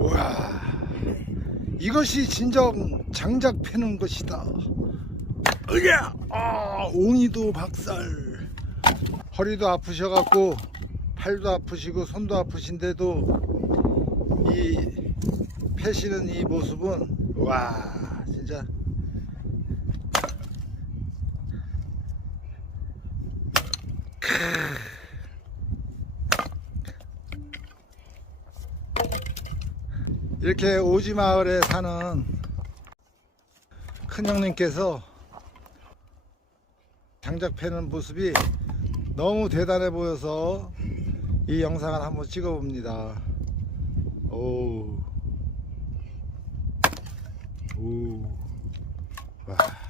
우와, 이것이 진정 장작 패는 것이다. 으야! 옹이도 박살. 허리도 아프셔갖고 팔도 아프시고 손도 아프신데도 이 패시는 이 모습은 와, 진짜 이렇게 오지마을에 사는 큰형님께서 장작 패는 모습이 너무 대단해 보여서 이 영상을 한번 찍어 봅니다. 오, 와.